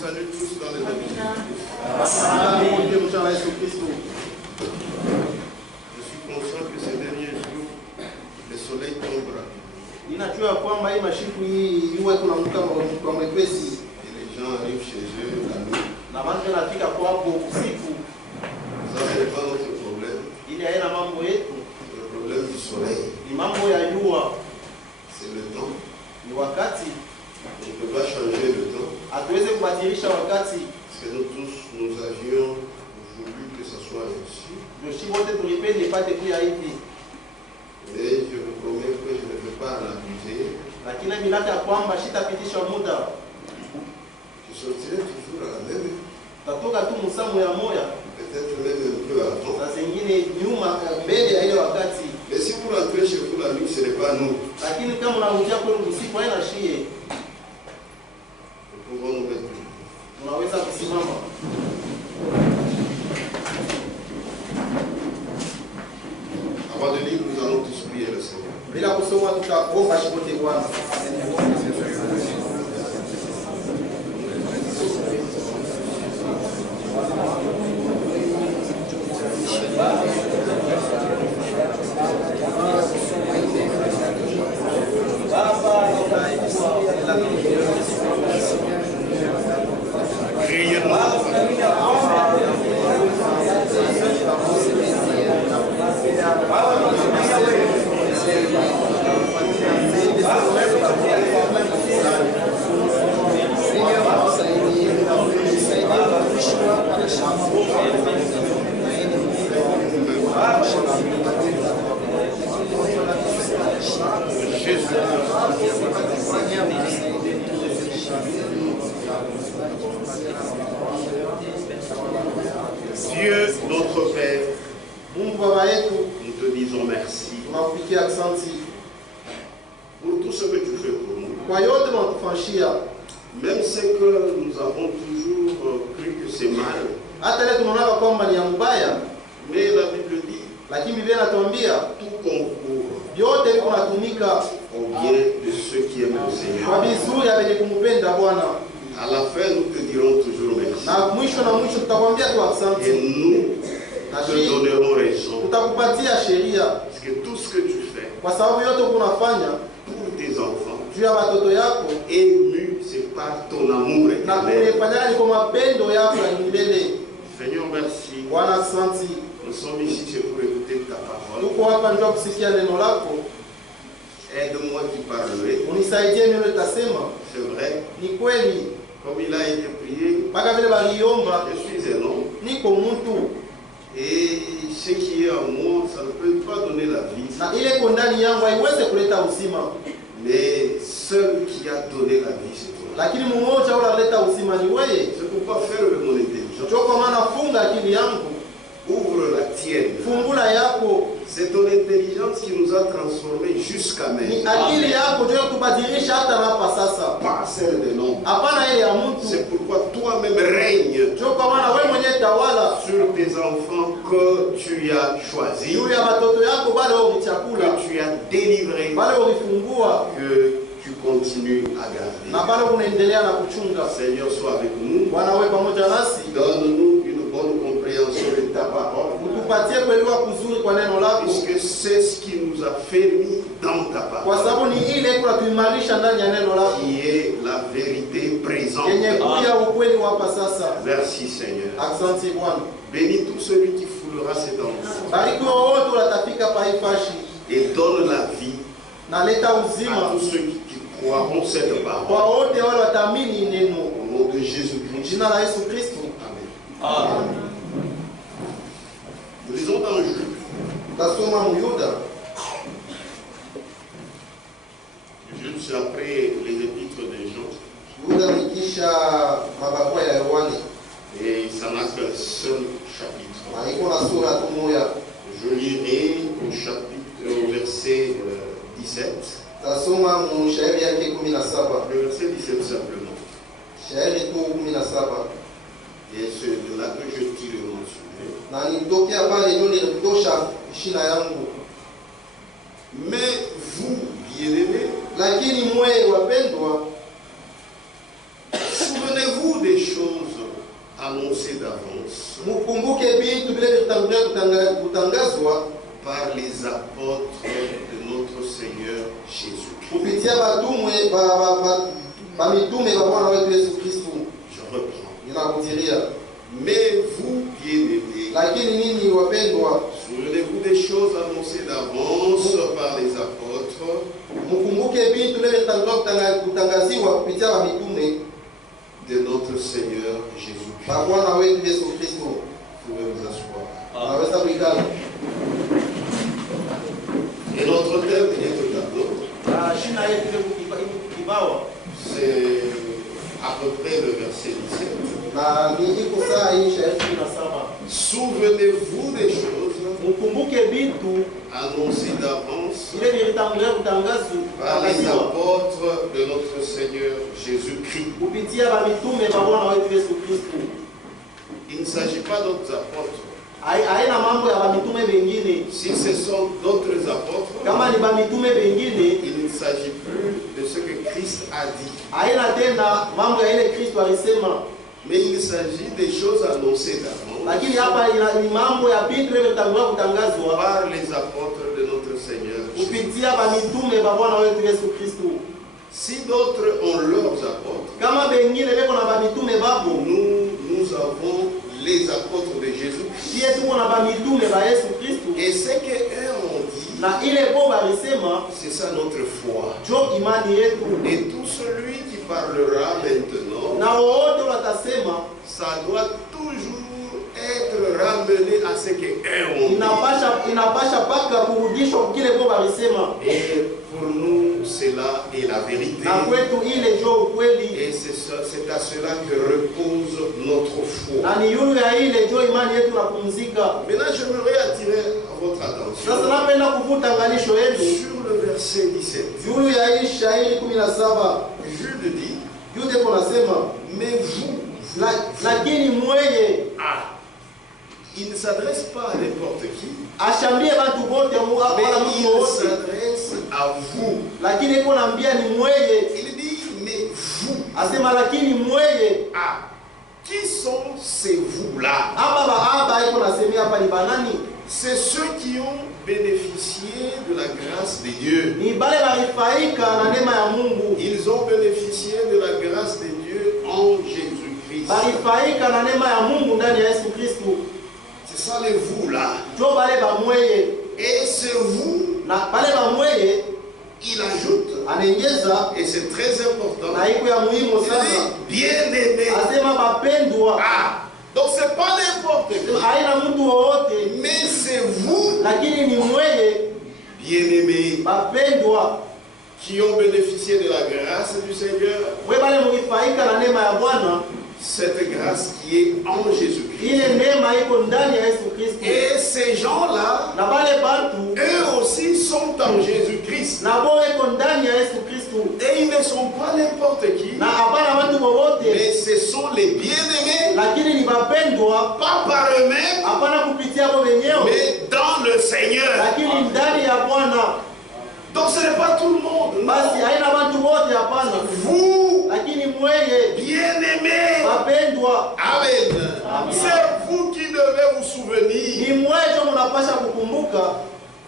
salue tous dans le nom de Jésus. Je suis conscient que ces derniers jours, le soleil tombera. Et les gens arrivent chez eux la nuit. Ça, ce n'est pas notre problème. Le problème du soleil, c'est le temps. On ne peut pas changer le temps. Parce que nous tous, nous avions voulu que ce soit ainsi. Mais je vous promets que je ne vais pas en abuser. Je sortirai toujours à la même heure. Peut-être même un peu avant. Mais si vous rentrez chez vous la nuit, ce n'est pas nous. Nous pouvons nous mettre. Avant de lire, nous allons tous prier le Seigneur. Dieu, notre Père, nous te disons merci pour tout ce que tu fais pour nous. Même ce que nous avons toujours cru que c'est mal. Mais la Bible dit, tout concourt au bien de ceux qui aiment le Seigneur. À la fin, nous te dirons toujours merci. Et nous te donnerons raison. Parce que tout ce que tu fais pour tes enfants, ému, c'est par ton amour éternel. Seigneur, merci. Nous sommes ici, c'est pour écouter ta parole. Aide-moi qui parlerai. C'est vrai. Comme il a été prié, je suis un homme. Et ce qui est en moi, ça ne peut pas donner la vie. Mais seul qui a donné la vie, c'est toi. C'est pourquoi faire mon intelligence. Ouvre la tienne. C'est ton intelligence qui nous a transformés jusqu'à maintenant. Pas celle de l'homme. C'est pourquoi toi-même règnes sur tes enfants que tu as choisis, que tu as délivrés, que tu continues à garder. Seigneur, sois avec nous. Donne-nous une bonne compréhension de ta parole. Puisque c'est ce qui nous a fait mis dans ta parole. Qui est la vérité présente. Merci Seigneur. Bénis tout celui qui foulera ses dents. Et donne la vie à tous ceux qui croiront cette parole. Au nom de Jésus-Christ. Amen. Nous lisons dans Jude. Jude, c'est après les épîtres de Jean. Et ça n'a qu'un seul chapitre. Je lirai au verset 17. Le verset 17 simplement. Et c'est de là que je tire mon sujet. Mais vous, bien-aimés, souvenez-vous des choses annoncé d'avance Mukumbuke vitu vile vitangulia kutangazwa par les apôtres de notre Seigneur Jésus. kupitia batumwe ba mitume ba Bwana wetu Yesu Kristo. Je reprends. Ninakudiria. Mais vous, bien-aimés, Lakini nini wapendwa, souvenez-vous des choses annoncées d'avance par les apôtres mukumbuke vitu vile vitangulia kutangaziwa kupitia ba mitume de notre Seigneur Jésus-Christ. ba Bwana wetu Yesu Kristo. Vous pouvez vous asseoir. Naweza kuikala. Et notre thème est au tableau. C'est à peu près le verset 17. Na niko saa hii shairi 17. Souvenez-vous des choses Mukumbuke vitu annoncées d'avance vile vilitangulia par les kutangazwa apôtres de notre Seigneur Jésus-Christ. kupitia ba mitume ba Bwana wetu Yesu Kristo. Il ne s'agit pas d'autres apôtres. Haina mambo ya ba mitume bengine. Si ce sont d'autres apôtres, Kama ni ba mitume bengine, il ne s'agit plus de ce que Christ a dit. haina tena mambo ya ile Kristo alisema. Mais il s'agit des choses annoncées d'avance Lakini hapa ni mambo ya vitu vile vitangulia kutangazwa par les apôtres de notre Seigneur Jésus. kupitia ba mitume ba Bwana wetu Yesu Kristo. Si d'autres ont leurs apôtres, Kama bengine beko na ba mitume babo, nous avons les apôtres de Jésus. sie tuko na ba mitume ba Yesu Kristo. Et ce qu'eux ont dit, Na ile bo balisema c'est ça notre foi. jo imani yetu. Et tout celui qui parlera maintenant, Na wote watasema ça doit toujours être ramené à ce qu'eux ont dit. inapasha paka kurudishwa kile bo balisema. Et pour nous, cela est la vérité. Na kwetu ile jo ukweli. Et c'est à cela que repose notre foi. Na ni yule ya ile jo imani yetu napumzika. Maintenant, j'aimerais attirer votre attention Sasa napenda kuvuta angalisho yenu sur le verset 17. juu ya hii shairi 17. Jude dit, Jude kunasema mais vous, lakini mweye il ne s'adresse pas à n'importe qui, ashambie bantu bote mais wala mtu il wote, s'adresse à vous. lakini iko naambia ni mweye. Il dit, mais vous, Asema lakini mweye qui sont ces vous-là? aba iko nasemea hapa ni banani? C'est ceux qui ont bénéficié de la grâce de Dieu. Ni bale balifaika na neema ya Mungu. Ils ont bénéficié de la grâce de Dieu en Jésus-Christ. Balifaika na neema ya Mungu ndani ya Yesu Kristo. C'est ça les vous-là. Jo bale ba mweye. Et ce vous, Na bale ba mweye il ajoute, anaongeza et c'est très important, na iko ya muhimu il sana. dit bien-aimé. Asema bapendwa. Donc c'est pas n'importe qui, Haina mtu wowote, mais c'est vous, lakini ni mweye bien-aimés, bapendwa. qui ont bénéficié de la grâce du Seigneur, We bale mulifaika na neema ya Bwana, cette grâce qui est en Jésus-Christ. ile neema iko ndani ya Yesu Kristo. Et ces gens-là, Na bale bantu eux aussi sont en Jésus-Christ. na bo iko ndani ya Yesu Kristo. Et ils ne sont pas n'importe qui, Na hapana watu wowote, mais ce sont les bien-aimés, lakini ni bapendwa, pas par eux-mêmes, hapana kupitia bo wenyewe, mais dans le Seigneur. lakini ndani ya Bwana. Donc ce n'est pas tout le monde. Non. Basi haina watu wote, hapana, Vous, lakini mweye bien-aimés, bapendwa. Amen. C'est vous qui devez vous souvenir. Ni mwejo munapasha kukumbuka,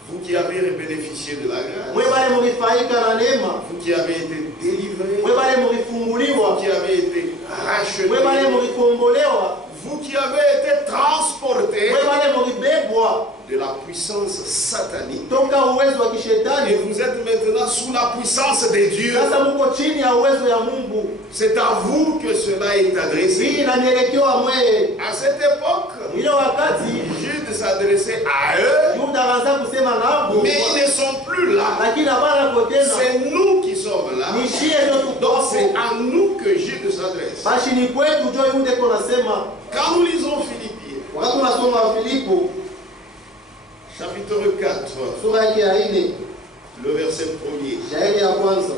Vous qui avez bénéficié de la mwe grâce. bale mulifaika na neema, Vous qui avez été délivrés. mwe bale Vous mulifunguliwa, qui avez été rachetés. mwe bale mulikombolewa, Vous qui avez été transportés mwe bale mulibebwa de la puissance satanique. toka uwezo wa Et kishetani. vous êtes maintenant sous la puissance de Dieu. Sasa muko chini ya uwezo ya Mungu. C'est à vous que cela est Hii adressé. inanielekewa mweye. À cette époque, Ile wakati Jude s'adressait à eux, Yuda akaanza kusema nabo, mais ils ne sont plus là. lakini hapana ko tena. C'est nous qui sommes là. Ni shie ndio Donc tuko c'est hapo. à nous que Jude s'adresse. Basi ni kwetu jo Yuda iko nasema. Quand nous lisons Philippiens, Wakati unasoma Filipo chapitre 4, sura yake ya 4, le verset 1er, shairi ya kwanza.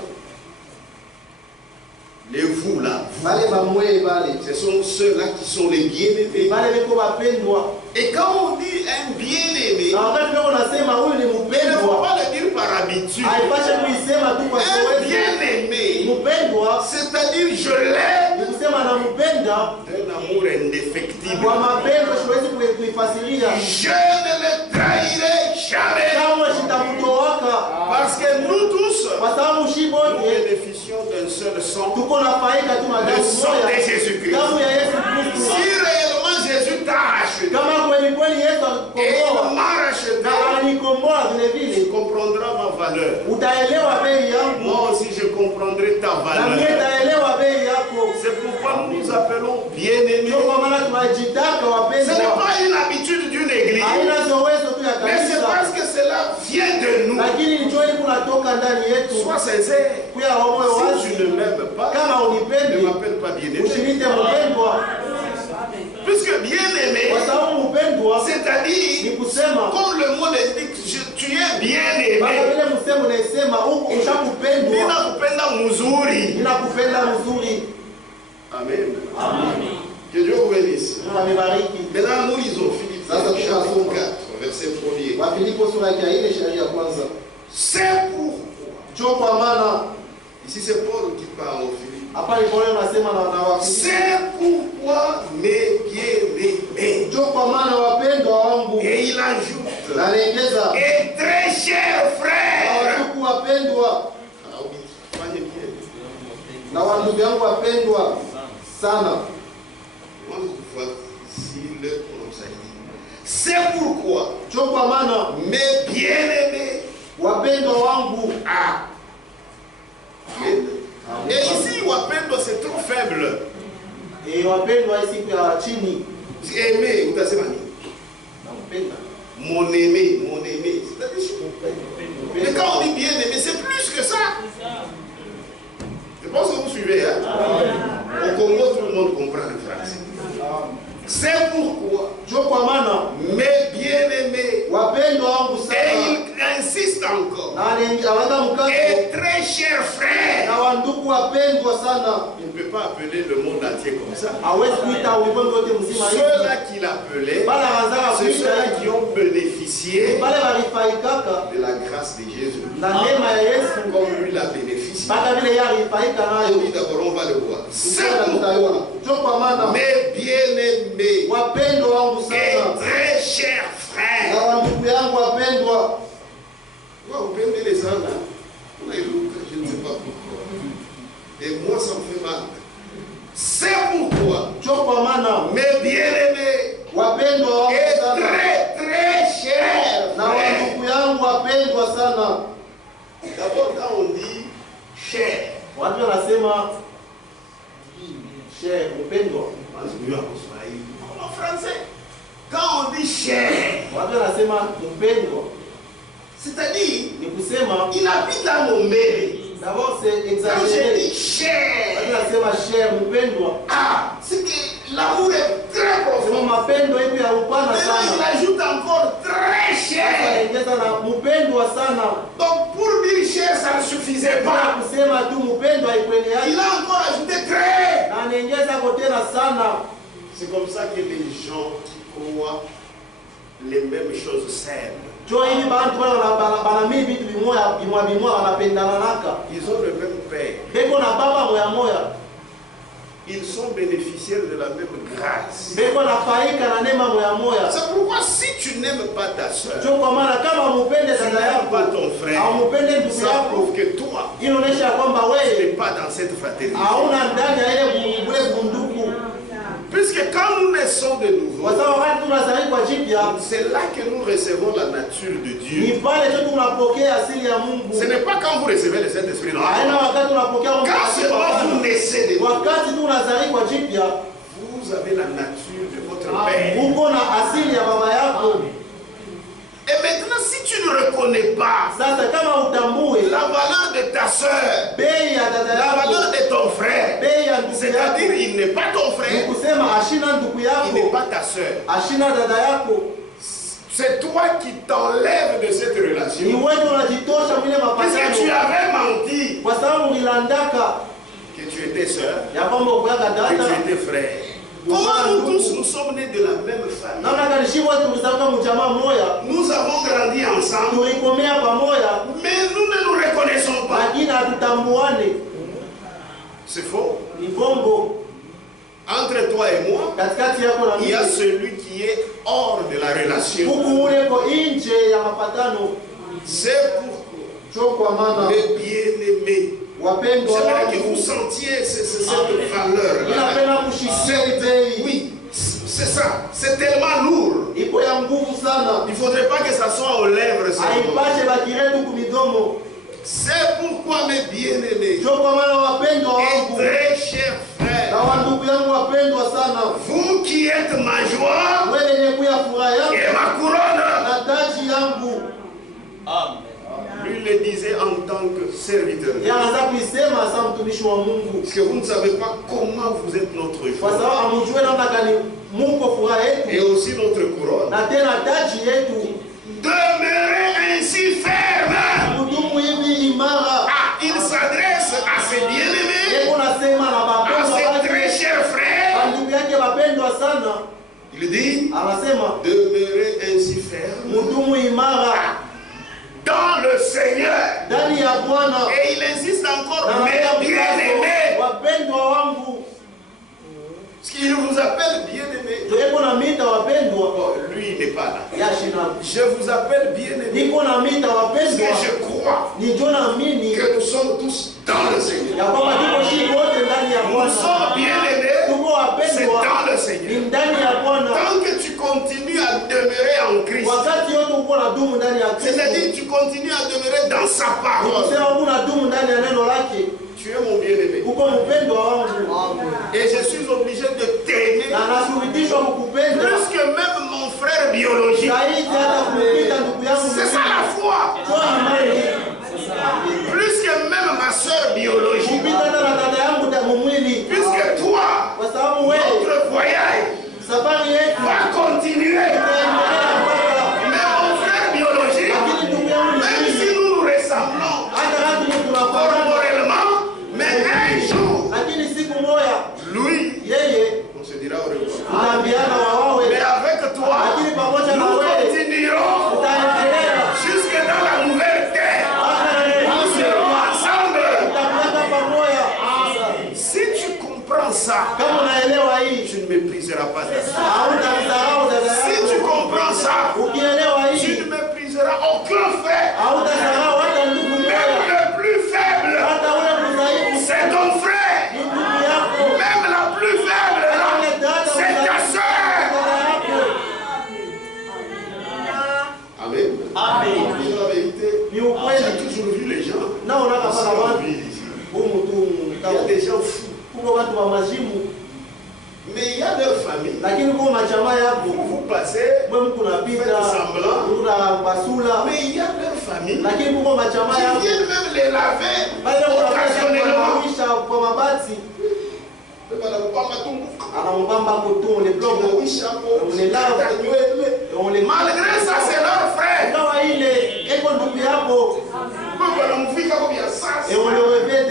les vous là, Bale ba mweye bale. ce sont ceux-là qui sont les bien-aimés. Bale beko bapendwa. Et quand on dit un bien-aimé, Na wakati ndio unasema huyu ni il ne faut mpendwa, pas le dire par habitude. haipashe kuisema tu kwa Un zoezi. bien-aimé, Mpendwa c'est-à-dire je l'aime ni kusema na mpenda kupenda d'un amour indéfectible. kwa mapendo siwezi kuifasiria. Je ne le trahirai jamais. Kama shitamutowaka Parce que nous tous, kwa sababu nous shibote bénéficions d'un seul sang, tuko na faida tu na le damu sang de moja, Jésus-Christ. damu ya Yesu Kristo. Si réellement Jésus t'a acheté Kama kweli kweli Yesu et il alikomboa m'a racheté, na alinikomboa vile tu vile, comprendras ma valeur. utaelewa bei yangu Moi aussi, je comprendrai ta na mimi valeur. nitaelewa bei yako. C'est pourquoi nous nous appelons bien-aimés. Ndio kwa maana tunajitaka Ce n'est wapendwa, pas une habitude d'une église, haina zowezo tu ya mais c'est kanisa, parce que cela vient de nous. lakini ni joeli kunatoka ndani yetu. Sois sincère. Kuya wa moyo Si wazi, tu ne m'aimes pas, kama ne unipendi m'appelle pas bien-aimé. usinite mpendwa, Puisque bien-aimé, kwa sababu mpendwa ni c'est-à-dire, kusema comme le mot l'indique, tu es bien-aimé. baba vile msemo naisema huku ushakupendwa, Ninakupenda mzuri. ninakupenda mzuri. Amen. Que Dieu vous bénisse. Mungu amebariki. Maintenant, nous lisons Philippiens chapitre 4, verset 1er. Wafilipo sura ya 4 shairi ya kwanza. C'est pourquoi. Njoo kwa maana Ici, c'est Paul qui parle aux Philippiens. hapa ni Paulo anasema na Wafilipo. C'est pourquoi, mes bien-aimés. Njoo kwa maana wapendwa wangu, Et il ajoute, na naongeza et très chers frères. watuku wapendwa Ah oui, voyez bien. na wandugu yangu wapendwa sana. Moi, je vois ici le comme ça. C'est pourquoi, Njoo kwa maana mes bien-aimés. wapendwa wangu. Ah. Et ici, wapendo, c'est trop faible. Wapendwa hii siku ya chini Aimer, vous savez, nampenda. mon aimé, c'est-à-dire, mais quand on dit bien aimé, c'est plus que ça. Je pense que vous suivez, hein? Au Congo, tout le monde comprend le français. C'est pourquoi, Njoo kwa maana mes bien-aimés, wapendwa wangu et sana, il insiste encore, na aweka mkazo et très chers frères. na wandugu wapendwa sana. Il ne peut pas appeler le monde entier comme ça. Hawezi kuita ulimwengu wote mzima hivi. Ceux-là qu'il appelait, Bala wazaa c'est kuita ceux-là hivi. qui ont bénéficié Bale walifaikaka de la grâce de Jésus, na neema ya Yesu comme lui l'a bénéficié. mpaka vile yeye alifaika Et oui, nayo. d'abord, on va le voir. C'est Sasa tutaiona. Njoo kwa maana mes bien-aimés wapendwa wangu et sana très chers na frères. wandugu yangu wapendwa. Vous aimez les gens là? On a eu, je ne sais pas pourquoi. Et moi, ça me fait mal. C'est pourquoi Njoo kwa maana mes bien-aimés wapendwa wangu et sana très chers na frères. wandugu yangu wapendwa sana. D'abord, quand on dit cher, Watu wanasema cher, mpendwa. en français, quand on dit cher, Watu wanasema mpendwa, c'est-à-dire, ni kusema il habite à mon mère. d'abord c'est Quand je exagéré. dis cher, Watu wanasema cher, mpendwa. ah, c'est que l'amour est très Sema profond. mapendo hivi ya upana Maintenant, il sana. ajoute encore très Sasa cher. anaongeza na mpendwa sana. Donc, pour dire cher, ça ne suffisait Bila pas. kusema tu mpendwa haikueleani. Il a encore ajouté très. Na anaongeza kwa tena sana. C'est comme ça que les gens qui croient les mêmes choses s'aiment. Jo hivi bantu wale banamii vitu vimoya bimwa wanapendana naka. Ils ont le même père. Beko na baba moya. Ils sont bénéficiaires de la même grâce. Beko na faika na neema moya. C'est pourquoi si tu n'aimes pas ta soeur, Jo kwa maana kama mpende tu dada n'aimes pas yako ton frère, au mpende ndugu ça yako, prouve que toi, inaonyesha kwamba tu wewe n'es pas dans cette fraternité. hauna ndani ya ile bunduku. Puisque quand nous naissons de nouveau, Kwa sababu wakati tunazaliwa jipya c'est là que nous recevons la nature de ni Dieu. pale tu tunapokea asili ya Mungu. Ce n'est pas quand vous recevez le Saint-Esprit, non. Haina wakati tunapokea Mungu. Quand seulement vous naissez de nouveau, Wakati tunazaliwa jipya vous avez la nature de votre père. uko na asili ya baba yako. Et maintenant, si tu ne reconnais pas Sasa kama utambue la valeur de ta soeur, bei ya dada la valeur yako, de ton frère, bei ya ndugu c'est-à-dire yako, il n'est pas ton ni frère, kusema ashina ndugu il n'est yako, pas ta soeur. ashina dada yako, C'est toi qui t'enlèves de cette ni relation. wewe unajitosha mwile Puisque tu mapatano, avais menti kwa sababu ulilandaka que tu étais soeur, ya kwamba ukuyaka que dada. tu étais frère. Comment nous tous, nous sommes nés de la même famille. Namna gani shibo tulizaliwa mjamaa moja, Nous avons grandi ensemble, tulikomea pamoja, mais nous ne nous reconnaissons pas. lakini hatutambuane. C'est faux. Ni bongo. Entre toi et moi, il y a celui qui est hors de la relation. C'est pourquoi, mes bien-aimés, j'aimerais que vous sentiez cette valeur. Oui, c'est ça. C'est tellement lourd. Il ne faudrait pas que ça soit aux lèvres. C'est pourquoi, mes bien-aimés, et très chers frères, vous qui êtes ma joie et ma couronne. Amen. Lui le disait en tant que serviteur. Parce que vous ne savez pas comment vous êtes notre joie. Et aussi notre couronne. Demeurez ainsi ferme. Il s'adresse à ses bien-aimés, à ses très chers frères. Il dit, demeurez ainsi ferme dans le Seigneur. Et il insiste encore, mes bien-aimés. Parce qu'il vous appelle bien-aimé. Lui, il n'est pas là. Je vous appelle bien-aimé. Parce que je crois que nous sommes tous dans le Seigneur. Nous sommes bien-aimés. C'est dans le Seigneur. Tant que tu continues à demeurer en Christ, c'est-à-dire tu continues à demeurer dans sa parole, tu es mon bien-aimé. Et je suis obligé de t'aimer plus que même mon frère biologique. C'est ça la foi. Plus que même ma soeur biologique. Puisque toi, notre voyage va continuer. Mais mon frère biologique, même si nous nous ressemblons corporellement, mais un jour, lui, on se dira au revoir. Mais avec toi, nous continuerons jusque dans la nouvelle terre. Nous serons ensemble. Si tu comprends ça, tu ne mépriseras pas ça. Si tu comprends ça, tu ne mépriseras aucun frère. Même le plus faible, c'est ton frère. Même la plus faible, c'est ta soeur. Amen. Amen. La vérité, j'ai toujours vu les gens. Il y a des gens fous. Mais il y a leur famille. Vous passez, faites semblant. Mais il y a leur famille qui viennent même les laver occasionnellement. Malgré ça, c'est leur frère. Et on le revêt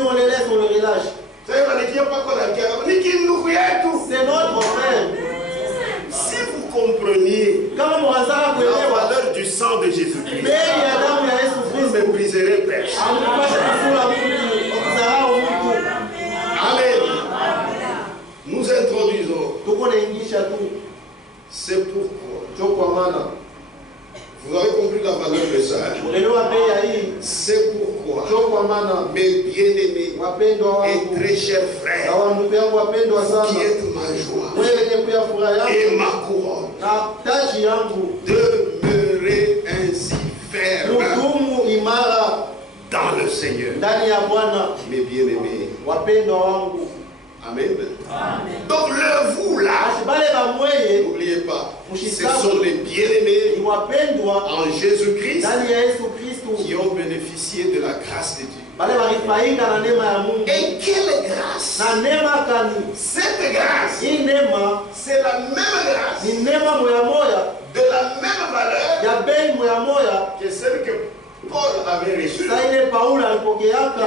on les laisse, on le relâche. C'est notre frère. Si vous compreniez la valeur du sang de Jésus-Christ, vous ne mépriserez personne. Amen. Nous introduisons. C'est pourquoi. Vous avez compris la valeur de ça. C'est pourquoi, mes bien-aimés et très chers frères, qui êtes ma joie et ma couronne, demeurez ainsi ferme dans le Seigneur, mes bien-aimés. Amen. Donc le vous là, n'oubliez pas, ce sont les bien-aimés en Jésus-Christ qui ont bénéficié de la grâce de Dieu. Et quelle grâce! Cette grâce, c'est la même grâce, de la même valeur que celle que Paul avait reçue, que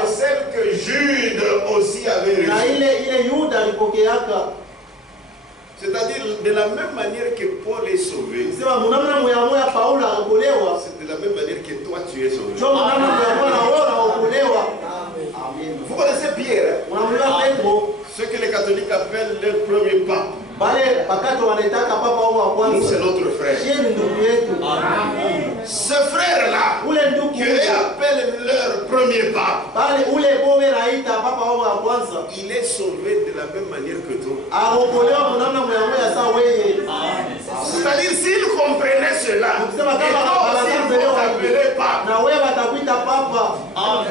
celle que Jude aussi avait reçue. C'est-à-dire de la même manière que Paul est sauvé, c'est de la même manière que toi tu es sauvé. Vous connaissez Pierre? Unamjua Petro? Ce que les catholiques appellent leur premier pape. Bale wakati wanataka papa wao wa Nous, kwanza. c'est notre frère. Yeye ni ndugu yetu. Ce frère-là, Ule ndugu que eux appellent leur premier pape, bale ule bobe naita papa wao wa kwanza. il est sauvé de la même manière que toi. Aokolewa mnamna moya sawa wewe. C'est-à-dire, s'il comprenait cela, et toi aussi vous t'appelez pape. Na wewe watakuita papa.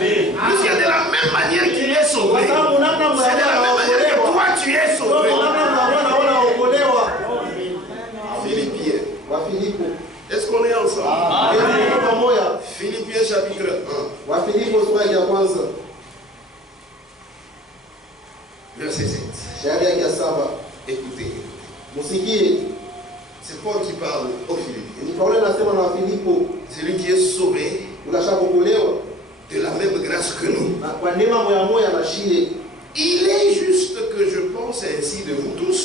Puisque de la même manière qu'il est sauvé, Kwa sababu mnamna c'est de moya la même manière que toi tu es sauvé. Philippiens. Est-ce qu'on est ensemble? Philippiens chapitre 1. Verset 7. Écoutez. C'est Paul qui parle aux Philippiens. Celui qui est sauvé de la même grâce que nous. Il est juste que je pense ainsi de vous tous.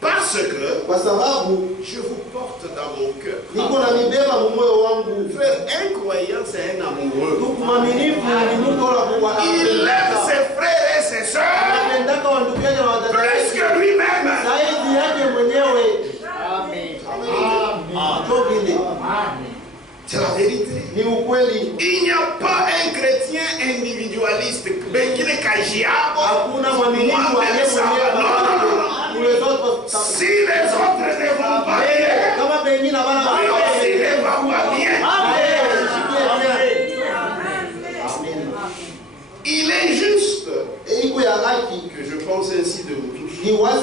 Parce que je vous porte dans mon cœur. Frère, un croyant, c'est un amoureux. Il aime ses frères et ses soeurs plus que lui-même. C'est la vérité. Il n'y a pas un chrétien individualiste. Si les autres ne vont pas bien, lui aussi ne va pas bien. Il est juste que je pense ainsi de vous tous. Parce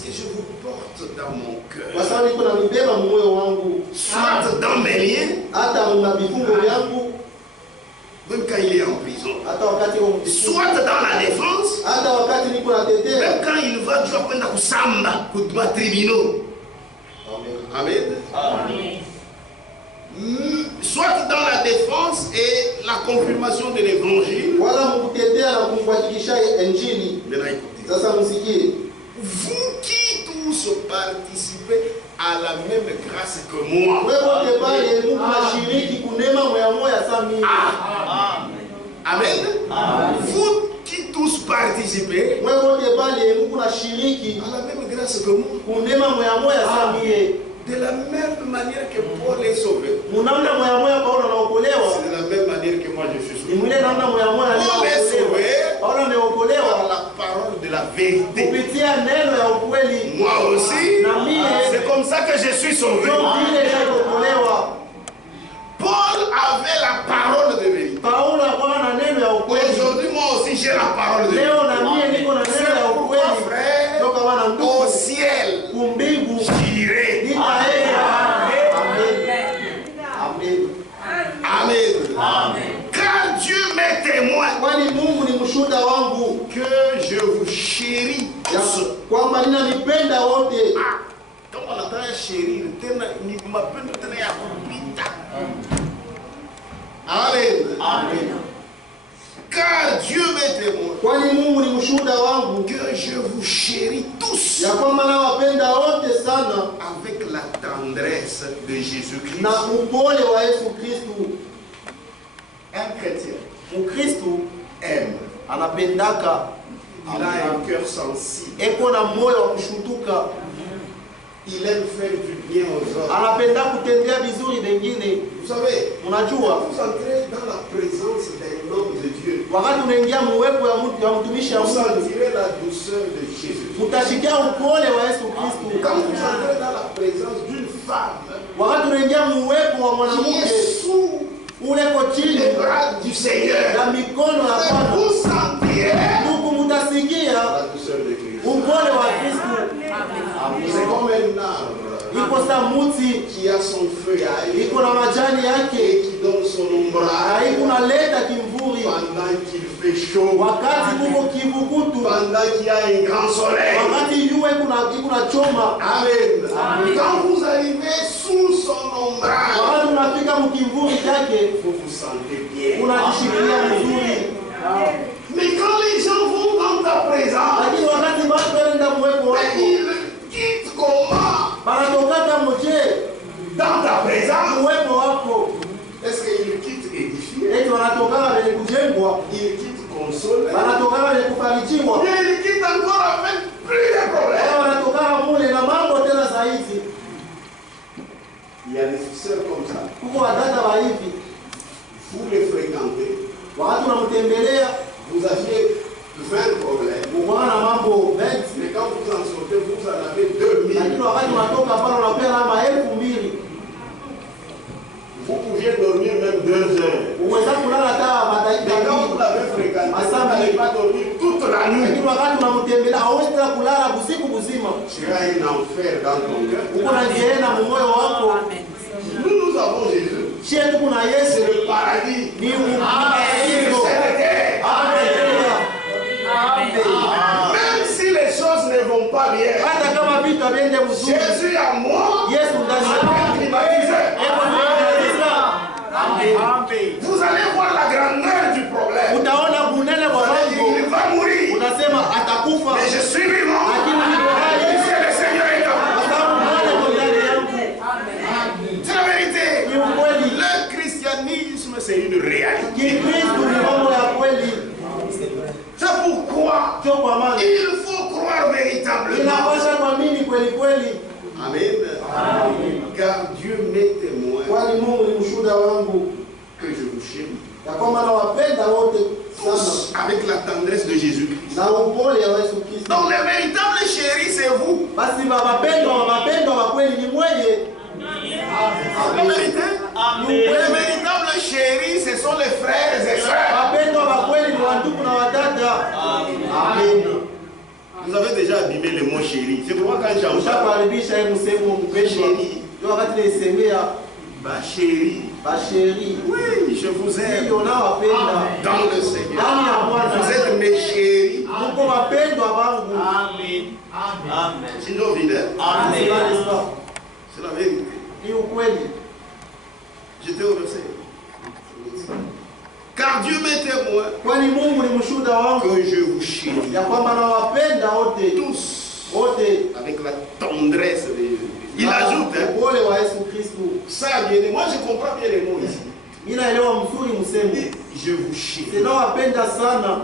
que je vous porte dans mon cœur. Soit dans mes liens, même quand il est en prison. Soit dans la défense, même quand il va jouer à Kusamba, Kutba tribunaux. Amen. Soit dans la défense et la confirmation de l'évangile. Maintenant écoutez. Vous qui tous participez à la même grâce que moi. Amen. Vous qui tous participez à la même grâce que moi. De la même manière que Paul est sauvé. C'est de la même manière que moi je suis sauvé. Paul est sauvé par la parole de la vérité. Moi aussi, c'est comme ça que je suis sauvé. Paul avait la parole de vérité. Aujourd'hui, moi aussi, j'ai la parole de vérité. C'est pourquoi, frère, au ciel, j'irai. Amen. Car Dieu m'est témoin que je vous chéris tous. Quand on entend chérir, Amen. Car Dieu m'est témoin que je vous chéris tous avec la tendresse de Jésus-Christ. Un chrétien aime. Il a un cœur sensible. Il aime faire du bien aux autres. Vous savez, vous entrez dans la présence d'un homme de Dieu. Vous sentirez la douceur de Jésus. Quand vous entrez dans la présence d'une femme qui est sous les bras du Seigneur, vous sentirez la douceur de Christ. C'est comme un arbre qui a son feuillage et qui donne son ombrage pendant qu'il fait chaud, pendant qu'il y a un grand soleil. Amen. Quand vous arrivez sous son ombrage, vous vous sentez bien. Mais quand les gens vont dans ta présence, ils quittent comment? Dans ta présence. Est-ce qu'ils kwenye kujengwa, il quitte consolé. wanatokana kwenye kufarijiwa, Bien, il quitte encore avec plus de problèmes. wanatokana mule na mambo tena zaidi. Il y a des sœurs comme ça. Kuko wadada wa hivi, Vous les fréquentez, wakati unamtembelea vous aviez 20 problèmes. unaona na mambo mengi, Mais quand vous en sortez, vous en avez 2000. lakini wakati unatoka pale unapewa kama 2000. Vous pouviez dormir même 2 heures. Uweza kulala hata Mais dakika quand vous 2, l'avez fréquenté, vous n'allez pas dormir toute la nuit. lakini wakati unamtembelea hauwezi tena kulala usiku mzima. Tu as un enfer dans ton cœur. Uko na jehena mu moyo wako. Nous avons Jésus. Shie tuko na Yesu C'est le paradis. ni C'est Mungu. la terre. Même si les choses ne vont pas bien, Hata kama vitu haviende mzuri, Jésus à moi, Yesu ndani je yako. vais climatiser. Amen. Vous allez voir la grandeur du problème. Utaona bunene Vous wa allez dire, mambo. il va mourir. Unasema atakufa. Mais je suis vivant. Lakini niko hai. Puisque le Seigneur est en moi. Kwa sababu Bwana yuko ndani yangu. C'est la vérité. Ni ukweli. Le christianisme, c'est une réalité. Kikristo ni mambo ya kweli. C'est pourquoi Sio kwa maana. il faut croire véritablement. Inapaswa kuamini kweli kweli. Amen. Car Dieu m'est témoin Kwani Mungu ni mshuhuda wangu que je vous chéris. ya kwamba nawapenda wote Tous sana avec la tendresse de Jésus-Christ. na upole ya Yesu Kristo. Donc les véritables chéris, c'est vous. Basi mapendwa wa kweli ni mwenye. C'est la vérité. Les véritables chéris, ce sont les frères et sœurs. Wapendwa wa kweli ni wandugu na wadada. Amen. Vous avez déjà abîmé le mot chéri. C'est pourquoi quand j'entends Ushakuharibisha hii msemo mpendwa. Ndio wakati naisemea bah chéri, basheri. oui, je vous aime Hiyo nawapenda. dans le Seigneur. Ndani ya Bwana. Vous êtes mes chéris. Mungu wapendwa wangu. Sinon, vide. Amen. C'est la vérité. Ni ukweli. J'étais au verset. Car Dieu m'est témoin Kwani Mungu ni mshuhuda wangu que je vous chéris ya kwamba nawapenda wote. tous Wote. avec la tendresse de Jésus. Il ajoute, hein, upole wa Yesu Kristo. ça bien, moi je comprends bien les mots ici. Mimi naelewa mzuri msemo. Je vous chéris. Ninawapenda sana.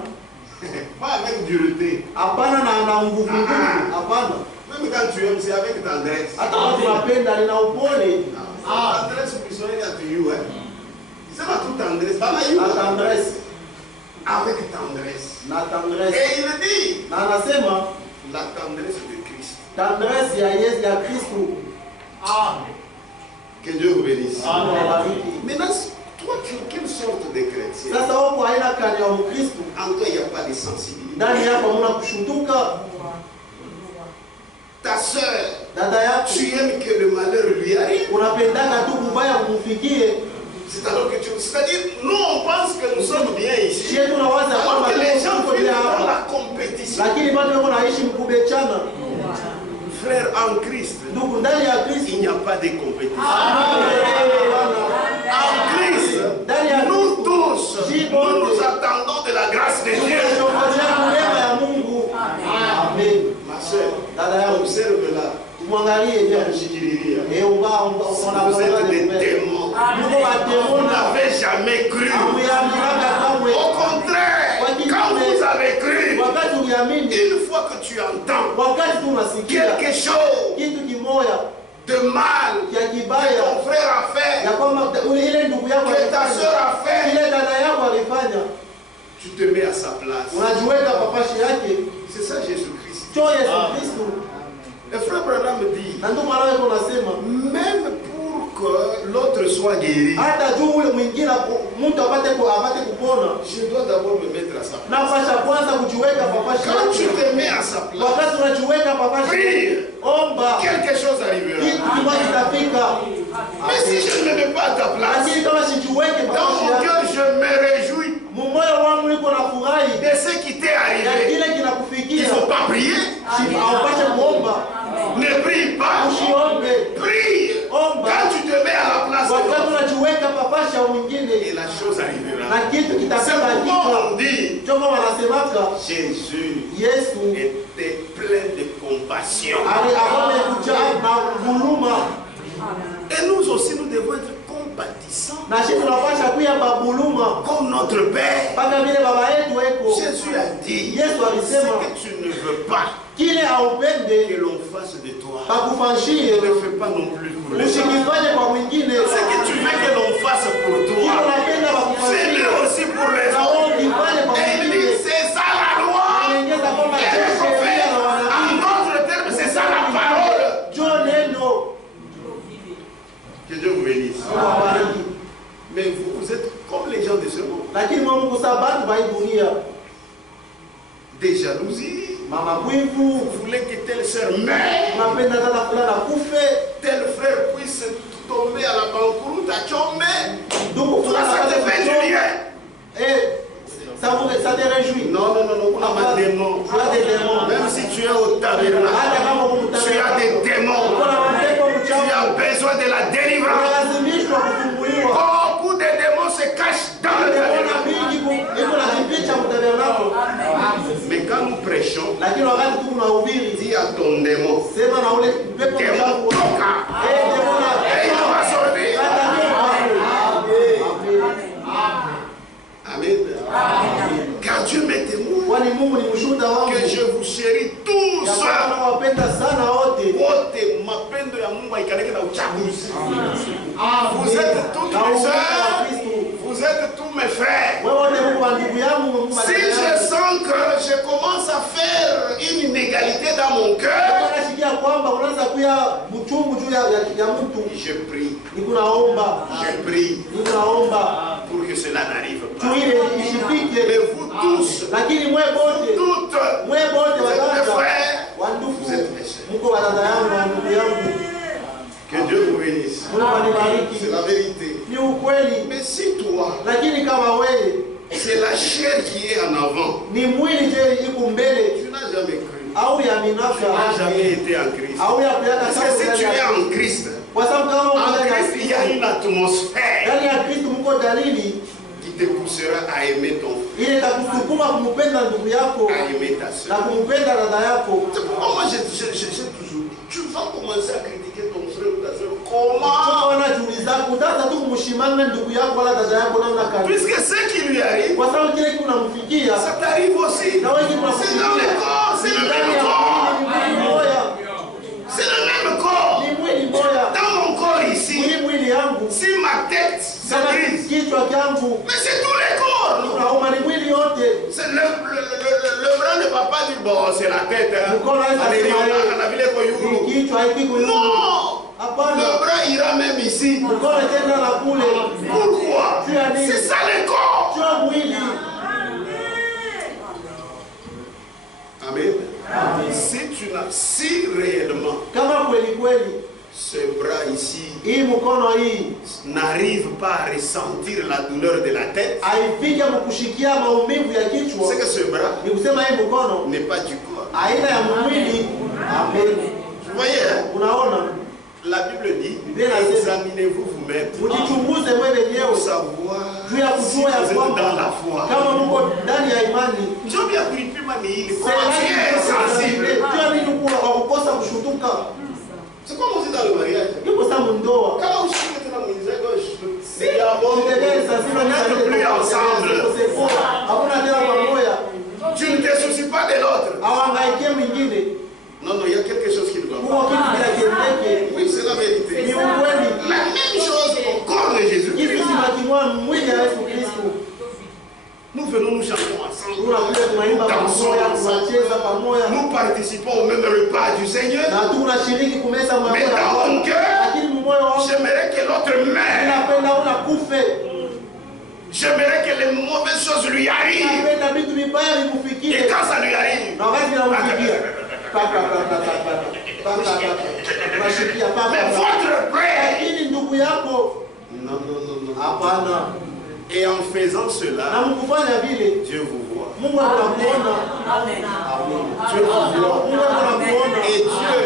Pas avec dureté. Hapana na nguvu nguvu. Hapana. Même quand tu aimes, c'est avec tendresse. Hata kama tunapenda nina upole. Tendresse personnelle à you, hein. C'est pas toute tendresse. Pas la you. Na tendresse. Avec tendresse. Na tendresse. Et il dit, Na anasema la tendresse de Christ. tendresse ya Yesu ya Kristo. Que Dieu vous bénisse. Awabariki. Maintenant, toi, tu es quelle sorte de chrétien? Sasa huko haina kani ya Mkristo. En toi, il n'y a pas de sensibilité. Ndani yako hamna kushutuka. Ta soeur, Dada yako tu aimes que le malheur lui arrive. unapendaka tu kubaya kumfikie. C'est alors que tu... C'est-à-dire, nous, on pense que nous sommes bien ici. Shie tunawaza Alors kwamba que les gens tuko vivent bila dans hapa. la compétition. Lakini bado wako naishi mkubechana. Frère en Christ, Ndugu ndani ya il Kristo. n'y a pas de compétition. Bwana. En Christ, nous tous, nous nous attendons de la grâce de Dieu. Tunangojea neema ya Mungu. Amen. Ma soeur, Dada yangu, observe-la. mwangalie bien. Mshikililia. Vous Vous êtes des démons. Vous n'avez jamais cru. Au contraire, quand vous avez cru, une fois que tu entends quelque chose de mal que ton frère a fait, que ta soeur a fait, tu te mets à sa place. C'est ça Jésus-Christ. Le frère Branham dit, même pour que l'autre soit guéri, je dois d'abord me mettre à sa place. Quand tu te mets à sa place, prie, quelque chose arrivera. Mais si je ne me mets pas à ta place, dans mon cœur, je me réjouis de ce qui t'est arrivé. Il ne faut pas prier. Ne prie pas. Prie. Quand tu te mets à la place de l'autre, et la chose arrivera. C'est pourquoi on dit Jésus était plein de compassion. Et nous aussi, nous devons être compatissants. Comme notre Père, Mpaka vile baba yetu weko. Jésus a dit, Yesu ce alisema que tu ne veux pas kile haupende que l'on fasse de toi, bakufanyie, ne fais pas non plus pour les autres. usikifanye kwa mwingine. Ce que tu veux que l'on fasse pour Kile toi, unapenda bakufanyie, fais-le aussi pour les na autres. wewe ukifanye kwa Et il mwingine. dit, c'est ça la loi. Anaongeza kwamba Et le sheria prophète, na en wanabii d'autres termes, c'est ça la parole. ndio neno. Que Dieu vous bénisse. Mungu awabariki. Mais vous êtes comme les gens de ce monde. Lakini Mungu sababu ba hii dunia, Des jalousies. mama kwivu, Vous voulez que telle sœur meure, unapenda dada fulani akufe, tel frère puisse tomber à la banqueroute, à chômer. ndugu Tout fulani ça te apate fait du kuchoka. bien. Ça te réjouit. Non, non, non, non, on n'a pas de démons. Tu as des démons. Même si tu es au tabernacle, Hata kama uko tu as des démons. kuna mapepo Tu mchafu, as besoin de la délivrance. unalazimishwa kufunguliwa. Beaucoup de démons se cachent dans le Unaona tabernacle. mingi iko na kipicha mtabernakulo. Mais quand nous prêchons, Lakini wakati tu unahubiri, dis à ton démon, sema na ule pepo démon, mchafu. toka. Demona. Et il va sortir. Amen. Car Dieu m'est témoin Kwani Mungu ni mshuhuda wangu. que je vous chéris tous. Ya kwamba nawapenda sana wote. Wote mapendo ya Mungu haikaleke na uchaguzi. Vous êtes toutes Na mes upendo wa sœurs, Kristo. vous êtes tous mes frères. Wewe wote Mungu wa ndugu yangu, Mungu wa Si dada je yangu. sens que je commence à faire une inégalité dans mon cœur, Unasikia kwamba unaanza kuya mchungu juu ya mtu. je prie, Nikunaomba. je prie Nikunaomba. pour que cela n'arrive pas. Tu ile ishipike. Mais vous tous, Lakini mwe bote. toutes, Mwe bote vous êtes mes wadada. frères, Wandugu. vous êtes mes sœurs. Mko wa dada yangu na ndugu yangu. Que Dieu vous bénisse. Mungu anibariki. C'est la vérité. Ni ukweli. Mais si toi, Lakini kama wewe c'est la chair qui est en avant, ni mwili je iko mbele tu n'as jamais cru. au ya Tu n'as minafsa jamais été en Christ. au ya kuyaka Parce que si tu es en Christ, kwa sababu kama en uko Christ, il y a une atmosphère ndani ya Kristo mko dalili qui te poussera à aimer ton frère, ile itakusukuma kumpenda ndugu yako à aimer ta na soeur. kumpenda dada yako. C'est pourquoi moi j'ai toujours dit, tu vas commencer à critiquer ton frère ou ta soeur. Comment? Kama unajiuliza utaanza tu kumshimanga ndugu yako wala dada yako namna gani? Puisque ce qui lui arrive, Kwa sababu kile kinamfikia ça t'arrive aussi. na wewe C'est dans le corps, c'est le ndani même ya corps. mwili moja. C'est le même corps. Ni mwili moja. Dans mon corps ici, Mwili yangu si ma tête se kama brise, kichwa changu mais c'est tous les corps. unauma, ni mwili yote. C'est le bras ne va pas dire, bon, c'est la tête. Hein. Mkono hawezi Allez, kusema on yeye. a vile kwa Ni yulu. kichwa hiki kuyulu. Non! Hapana. Le bras ira même ici. Mkono tena na kule. Pourquoi? C'est ça le corps. Sio mwili. Amen. Si réellement Kama kweli kweli ce bras ici hii mkono hii n'arrive pas à ressentir la douleur de la tête, haifiki mkushikia maumivu ya kichwa, c'est que ce bras ni kusema hii mkono n'est pas du corps. aina ya mwili. Amen. Vous voyez, hein? Unaona, La Bible dit, Bien assez. examinez-vous vous-même ujichunguze mwewe pour wenyewe savoir juu ya si kujua ya vous êtes dans kwamba la foi. kama mko ndani ya imani. Job ya kulipima ni hili. Comment tu es sensible? Jua nini kwa kukosa kushutuka. C'est comme aussi dans le mariage. Yuko sa mundoa. Kama ushiriki tena mwenzako, si ya bongo. Utegee sasa Vous n'êtes plus ensemble. Hakuna tena pamoja. Tu ne te soucies pas de l'autre. Awangaikie mwingine. Non, non, il y a quelque chose qui ne va pas. Huo kitu kinatendeke. Oui, c'est la vérité. Ni ukweli. La même chose au corps de Jésus. Kitu kinakimwa mwili ya Yesu Kristo. Nous venons, nous chantons ensemble. Tunakuja tunaimba pamoja, tunacheza pamoja. Nous participons au même repas du Seigneur. Na tunashiriki kumeza Mais mmoja. dans mon cœur, Lakini moyo wangu j'aimerais que l'autre meure. napenda una kufe. J'aimerais que les mauvaises choses lui arrivent. Napenda vitu vibaya Et vikufikie. quand ça lui arrive, Na wakati vinamfikia. Unashikia mais votre frère. Lakini ndugu yako Non, non, non, non. hapana. Et en faisant Na cela, mkufanya vile Dieu vous voit. Mungu anakuona. Dieu vous voit. Mungu anakuona. Et Dieu,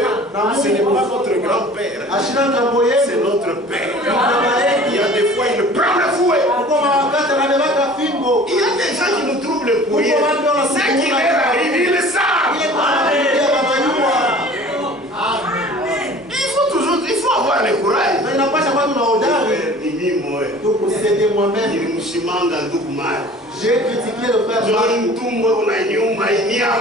ce n'est pas votre grand-père, Ashina ngambo c'est yetu. notre Père. Baba Il y yetu. a des fois, il prend le fouet. Kwa wakati anabeba fimbo. Il y a des gens qui nous troublent pour rien. Ce qui leur arrive, ils le savent. Ile kwa anarudia baba yua. Il faut avoir le courage. Na inapasha watu na hodari. Nini moyo. Tukusete mwameni. Nilimshika J'ai critiqué le frère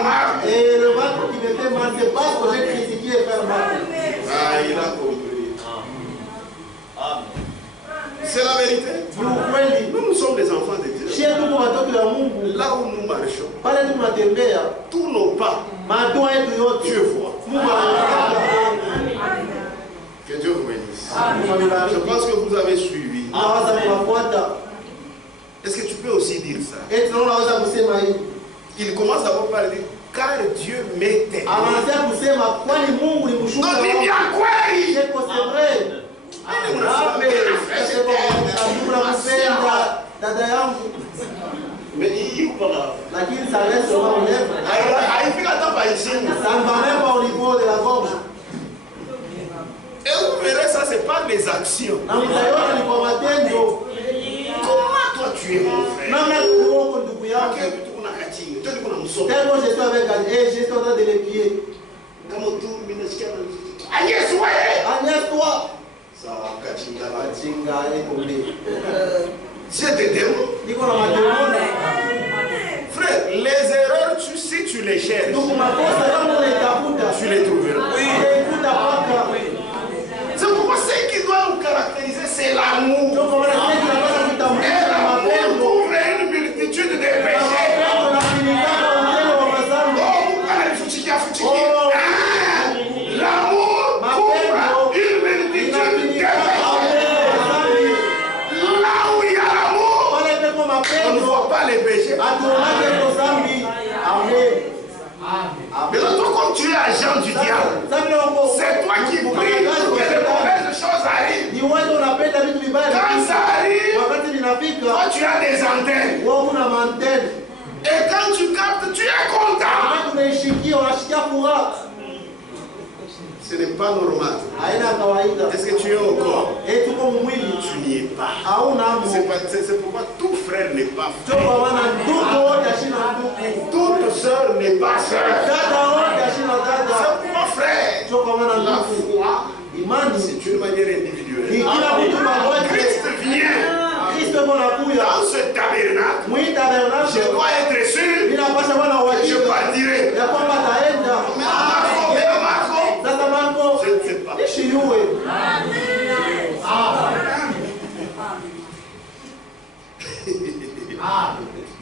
Marco. Et le ventre qui me fait mal, c'est parce que j'ai critiqué le frère Marco. Ah, il a compris. C'est la vérité. Nous sommes des enfants de Dieu. Là où nous marchons, tous nos pas, Dieu voit. Que Dieu vous bénisse. Je pense que vous avez suivi. Est-ce que tu peux aussi dire ça? Il commence d'abord par dire car Dieu m'était. Non, dis bien quoi? Mais il lakini ça reste sur mon lèvre. Ça ne va même pas au niveau de la gorge. Et vous verrez, ça c'est pas des actions. Comment toi tu es mon frère? Tellement je suis avec elle et je suis en train de les pieds. Agnès, Agnès, toi. Ça va, Kachinga est tombé. C'est des démons. Frère, les erreurs, si tu les cherches, tu les trouveras. C'est pourquoi ce qui doit nous caractériser, c'est l'amour. Et l'amour couvre une multitude de péchés. L'amour couvre une multitude de péchés. Là où il y a l'amour, on ne voit pas les péchés. Mais là, toi, comme tu es agent du diable, c'est toi qui pries pour que les mauvaises choses arrivent. Quand ça arrive, toi, tu as des antennes. Et quand tu captes, tu es content. Ce n'est pas normal. Est-ce que tu es au corps? Tu n'y es pas. C'est pourquoi tout frère n'est pas frère. Toute sœur n'est pas sœur. C'est pourquoi frère. La foi, c'est une manière individuelle. Christ vient dans ce tabernacle. Je dois être sûr que je partirai. Je ne sais pas.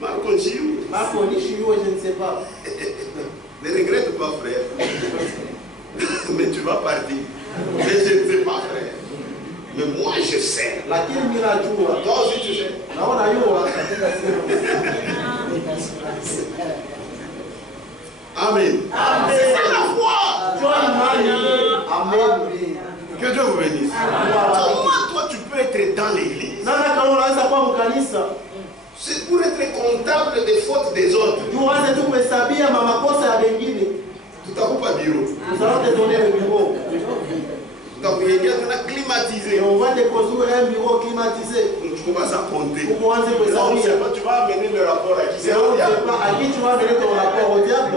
Marco, je ne sais pas. Ne regrette pas, frère. Mais tu vas partir. Mais je ne sais pas, frère. Mais moi, je sais. Toi aussi, tu sais. Amen. C'est ça la foi. Amen. Que Dieu vous bénisse. Comment toi tu peux être dans l'église? C'est pour être comptable des fautes des autres. Tu t'as pas bureau. Nous allons te donner le bureau. Donc il y a climatisé. Et on va te construire un bureau climatisé. Donc tu commences à compter. Pour commencer à non, tu vas amener le rapport à qui? C'est au diable. À qui tu vas amener ton rapport? Au diable?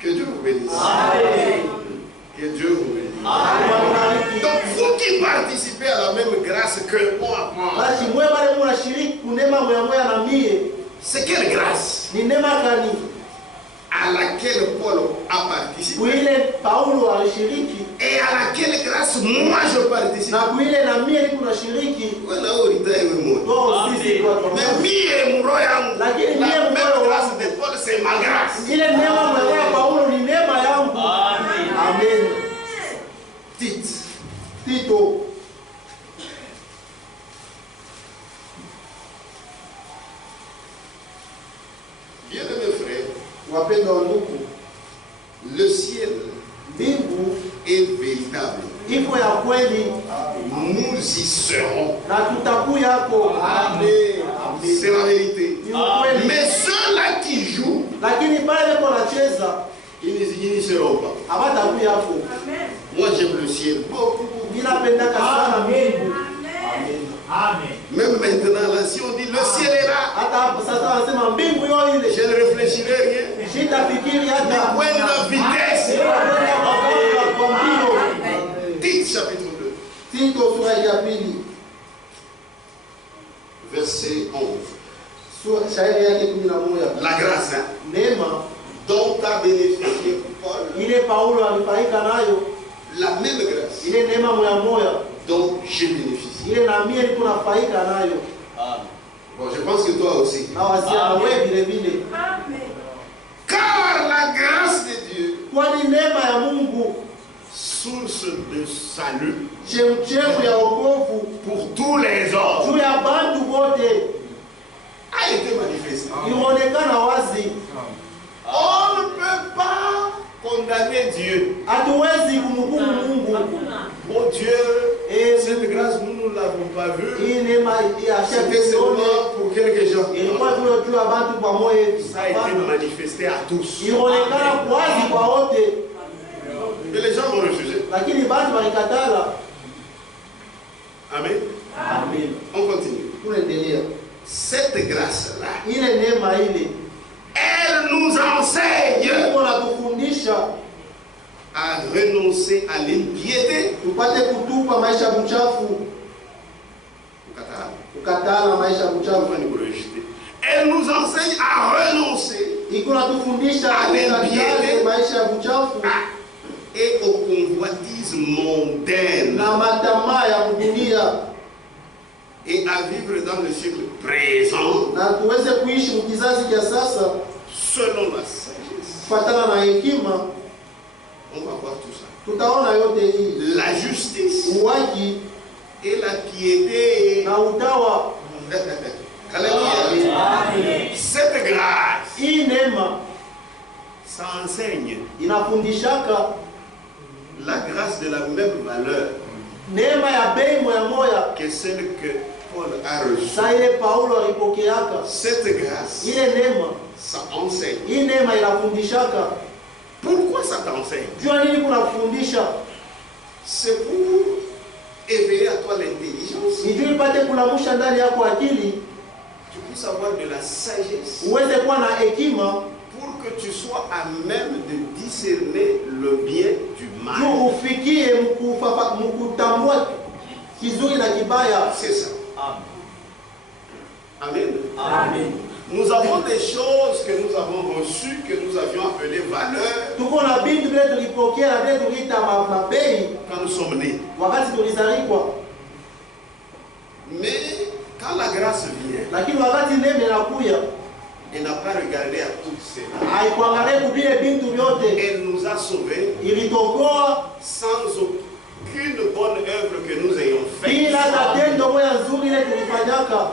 Que Dieu vous bénisse. Amen. Que Dieu vous bénisse. Amen. Donc vous qui participez à la même grâce que moi. C'est quelle grâce? À laquelle Paul a participé. Et à laquelle grâce moi je participe. Mais la même grâce de Paul, c'est ma grâce. Amen. Tito. Bien-aimé frère, le ciel est véritable. Nous y serons. C'est la vérité. Mais ceux-là qui jouent, ils n'y seront pas. Moi j'aime le ciel beaucoup. Même maintenant, là, si on dit le ciel est là, je ne réfléchirai rien. Du point de la vitesse. Tite chapitre 2. verset 11. Shairi yake 11. La grâce, hein, Neema dont a bénéficié Paul, ile Paulo alifaika nayo, la même grâce ile neema moya moya dont j'ai bénéficié. ile na mimi niko nafaika nayo. Bon, je pense que toi aussi. Na wazia na wewe vile vile. Car la grâce de Dieu, Kwani neema ya Mungu, source de salut chemchemu ya wokovu pour tous les hommes, juu ya bantu wote a été manifestée. inaonekana wazi. On ne peut pas condamner Dieu. Hatuwezi kumhukumu Mungu. Mon Dieu, cette grâce, nous ne l'avons pas vue. Hii neema ya C'était shekoni seulement pour quelques gens. ilikuwa tu juu ya bantu kwa moyo hivi. Ça a été manifesté à tous. Inaonekana wazi kwa wote, Et les gens vont refuser. lakini bantu walikatala. Amen. Amen. On continue. Tunaendelea. Cette grâce-là, Ile neema ile elle nous enseigne iko natufundisha à renoncer à l'impiété. tupate kutupa maisha ya uchafu, kukatala maisha ya uchafu. Elle nous enseigne à renoncer Iko natufundisha kukatala maisha ya uchafu et aux convoitises mondaines na matamaa ya dunia, et à vivre dans le siècle présent na tuweze kuishi mkizazi cha sasa selon la sagesse. kufuatana na hekima. On va voir tout ça. Tutaona yote hii, La justice uwaji et la piété. na utawa. Alléluia. Cette grâce, Hii neema ça enseigne inafundishaka la grâce de la même valeur neema ya bei moya moya que celle que Paul a reçue. sa ile Paulo alipokeaka. Cette grâce, Ile neema, ça enseigne. hii neema inafundishaka. Pourquoi ça t'enseigne? Jua nini kunafundisha? C'est pour éveiller à toi l'intelligence. Ni juu ipate kulamusha ndani yako akili, Tu puisses avoir de la sagesse uweze kuwa na hekima, pour que tu sois à même de discerner le bien du mal. juu ufikie mkutambua kizuri na kibaya. C'est ça. Amen. Amen. Nous avons des choses que nous avons reçues, que nous avions appelées valeurs Tuko na vitu vile tulipokea na vile tuliita mabei quand nous sommes nés. wakati tulizaliwa, Mais quand la grâce vient, lakini wakati neema inakuja elle n'a pas regardé à tout cela. haikuangalia kubile bintu vyote, Elle nous a sauvés ilitokoa sans aucune bonne œuvre que nous ayons faite. bila tendo moja nzuri ile tulifanyaka.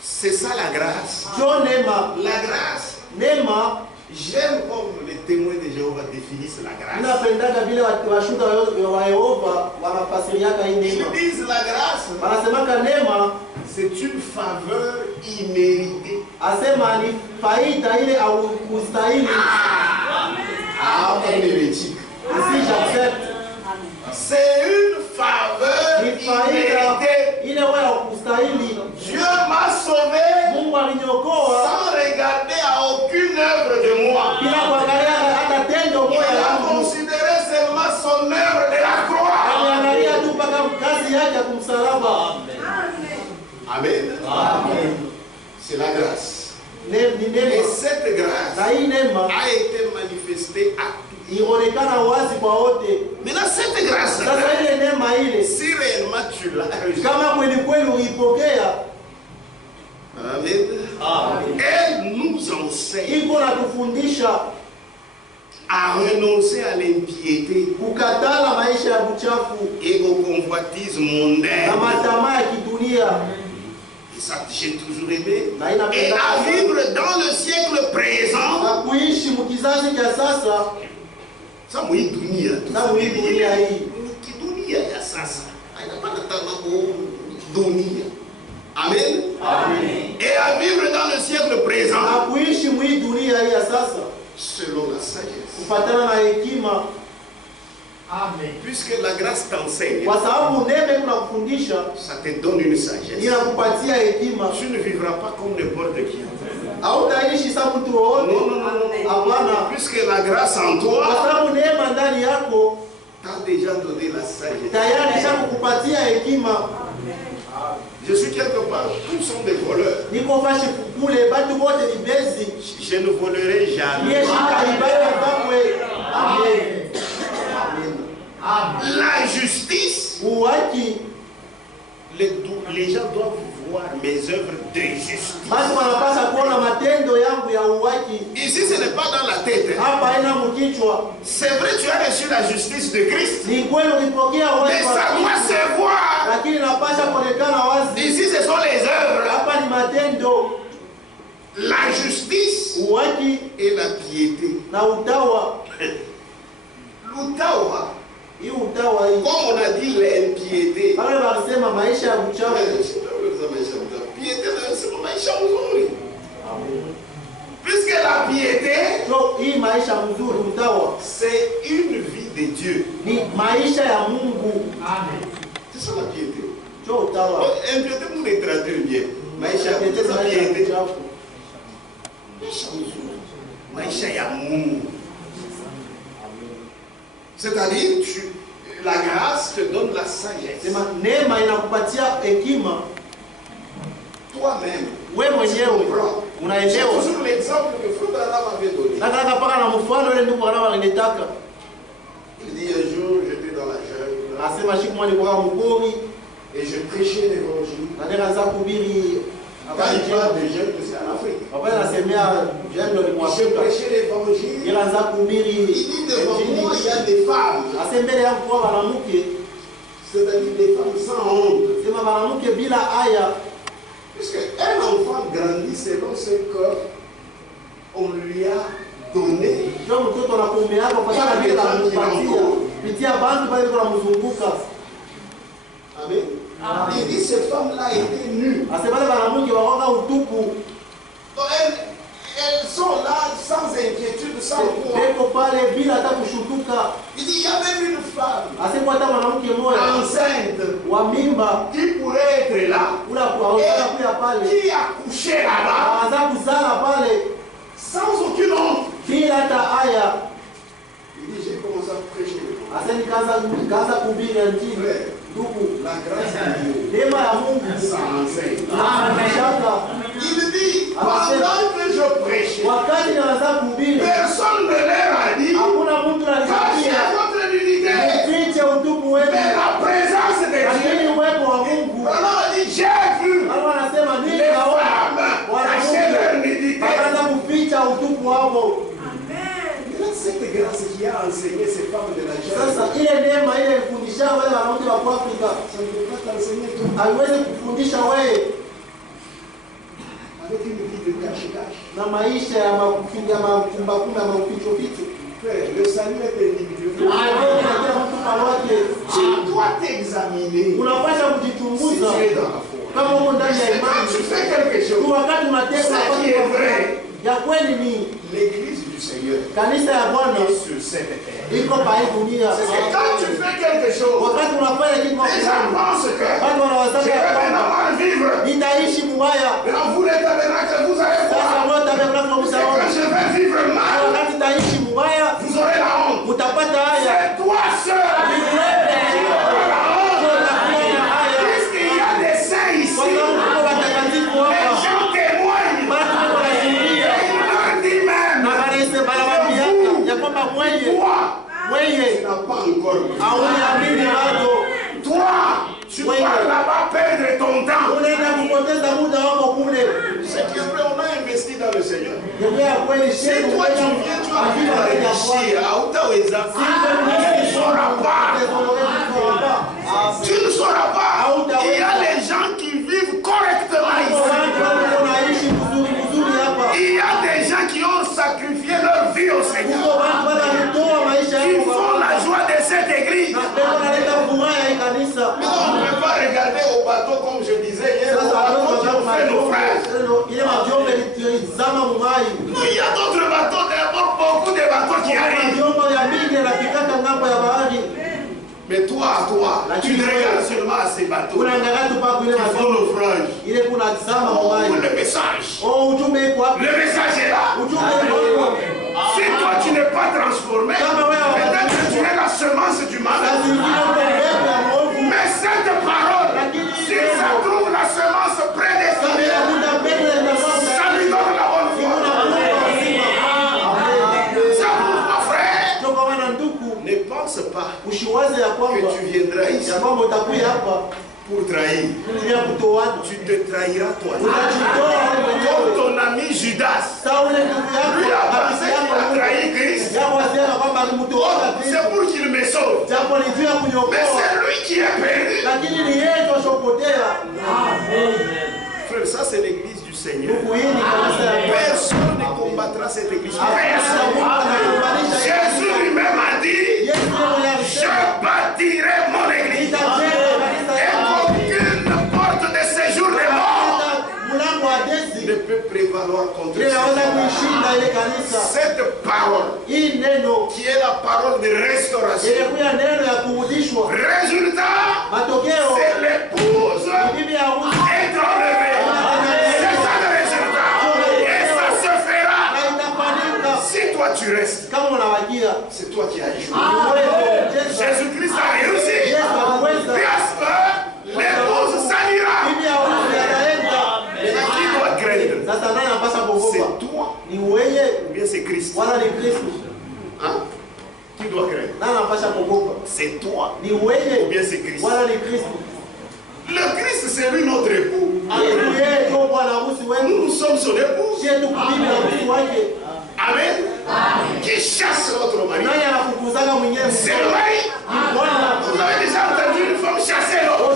C'est ça la grâce. Jo neema, La grâce. neema J'aime comme les témoins de Jéhovah définissent la grâce. inapendaga vile washuka wa Yehova wanafasiriaka hii neema. Ils disent la grâce, Wanasemaka neema c'est une faveur imméritée. asema ni faida ile au kustahili. Ah, on est éthique. Si j'accepte, C'est une faveur ni faida imméritée. ile wewe kustahili. Dieu m'a sauvé Mungu aliniokoa sans regarder à aucune œuvre de moi. bila kuangalia hata tendo Il moja a yangu. considéré seulement son œuvre de la croix. Aliangalia tu mpaka kazi yake ya kumsalaba. Amen. Amen. C'est la grâce. Ni Et neema. cette grâce Na hii neema a été manifestée à tous. ionekana wazi kwa wote. Maintenant, cette grâce, Sasa ile neema ile si réellement tu l'as reçue, kama kweli kweli uipokea, Amen. Elle nous enseigne iko natufundisha à renoncer à l'impiété kukatala maisha ya uchafu et aux convoitises mondaines. na matamaa ya kidunia, Et ça, j'ai toujours aimé. na Et inapenda à vivre dans le siècle présent. na kuishi mkizazi cha sasa Ça, moi, dunia. na muhimu dunia hii. Dunia ya sasa. Hainapata mambo dunia. Amen. Amen. Et à vivre dans le siècle présent Na kuishi mwi dunia hii ya sasa selon la sagesse. kufatana na hekima, Puisque la grâce t'enseigne, kwa sababu neema kuna kufundisha, ça te donne une sagesse. inakupatia hekima. Tu ne vivras pas comme n'importe qui. Hautaishi kama mtu wote. Non, non, non, non. Hapana, Puisque la grâce en kwa toi sababu neema ndani yako t'a déjà donné la sagesse. tayari ishakukupatia hekima. Je suis quelque part. Je ne volerai jamais. La justice, les gens doivent voir mes œuvres de justice. Ici, ce n'est pas dans la tête. C'est vrai, tu as reçu la justice de Christ. Mais ça doit se voir. Ici, ce sont les œuvres. La justice et la piété. Comme on a dit l'impiété. Puisque la piété, c'est une vie de Dieu. C'est ça la piété. Impiété, vous les traduire bien. C'est-à-dire, la grâce te donne la sagesse. Toi-même, c'est toujours l'exemple que Frère Branham avait donné. Il dit un jour, j'étais dans la jungle et je prêchais l'évangile. Quand il parle de jeunes, c'est en Afrique. Je prêchais l'évangile. Il dit devant moi, il y a des femmes. C'est-à-dire des femmes sans honte. Puisque un enfant grandit selon ce qu'on lui a donné. Amen. Il dit cette femme-là était nue. Donc elles sont là sans inquiétude, sans quoi. Il dit il y a même une femme enceinte qui pourrait être là et qui a couché là-bas sans aucune honte. Il dit j'ai commencé à prêcher. La grâce de Dieu. Ça enseigne. Il dit, pendant que je prêchais, personne ne leur a dit, cachez votre nudité. Mais la présence de Dieu. Alors il dit, j'ai vu les femmes cacher leur nudité. Cette grâce qui a enseigné ces femmes de la jeune. Ça ne peut pas t'enseigner tout. Avec une vie de cache-cache. Le salut est individuel. Tu dois t'examiner. Si tu es dans la foi. Quand tu fais quelque chose, ce qui est vrai. L'église du Seigneur est sur cette terre. C'est que quand tu fais quelque chose, les gens pensent que je vais maintenant vivre. Mais dans vous les tabernacles, vous allez voir. C'est que je vais vivre mal. Vous aurez la honte. C'est toi seul. Puisqu'il y a des saints ici, les gens témoignent. Toi, tu vas là-bas perdre ton temps. C'est que on a investi dans le Seigneur. Si toi tu viens, tu as envie de réfléchir à autant tu ne sauras pas. Tu ne sauras pas. Il y a les gens qui vivent correctement ici. Il y a des gens qui ont sacrifié leur vie au Seigneur. Ils font la joie de cette église. Mais on ne peut pas regarder au bateau comme je disais hier. Au bateau qui ont fait naufrage. Non, il y a d'autres bateaux, d'abord beaucoup de bateaux qui arrivent. Mais toi, tu ne regardes seulement à ces bateaux qui font naufrage. Le message. Le message est là. Si toi tu n'es pas transformé, peut-être que tu es la semence du mal. Mais cette parole, si ça trouve la semence prédestinée, ici pour trahir. Tu te trahiras toi. Comme ton ami Judas. Lui a pensé qu'il a trahi Christ. C'est pour qu'il me sauve. Mais c'est lui qui est perdu. Frère, ça c'est l'église du Seigneur. Personne ne combattra cette église. Personne. Jésus lui-même a dit, je bâtirai mon église. Et aucune porte de séjour de mort ne peut prévaloir contre cette parole qui est la parole de restauration. Résultat, c'est l'épouse est enlevée. C'est ça le résultat. Et ça se fera. Si toi tu restes, c'est toi qui as échoué. Jésus-Christ a réussi. Parce que l'épouse s'allira. Mais qui doit craindre? C'est toi ou bien c'est Christ? Hein? Qui doit craindre? C'est toi ou bien c'est Christ? Le Christ, c'est lui notre époux. Nous sommes son époux. Amen. Qui chasse l'autre mari. C'est vrai. Vous avez déjà entendu une femme chasser l'autre.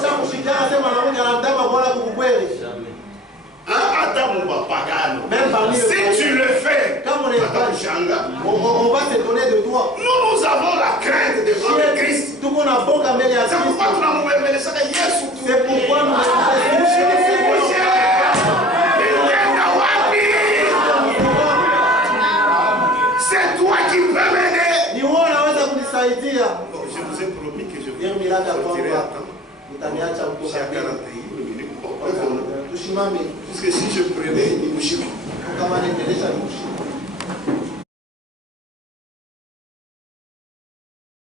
Si tu le fais, on va s'étonner de toi. Nous avons la crainte devant le Christ. C'est pourquoi nous c'est toi qui peux m'aider. Je vous ai promis que je vous sortirai à temps. J'ai 41 minutes. Parce que si je prenais,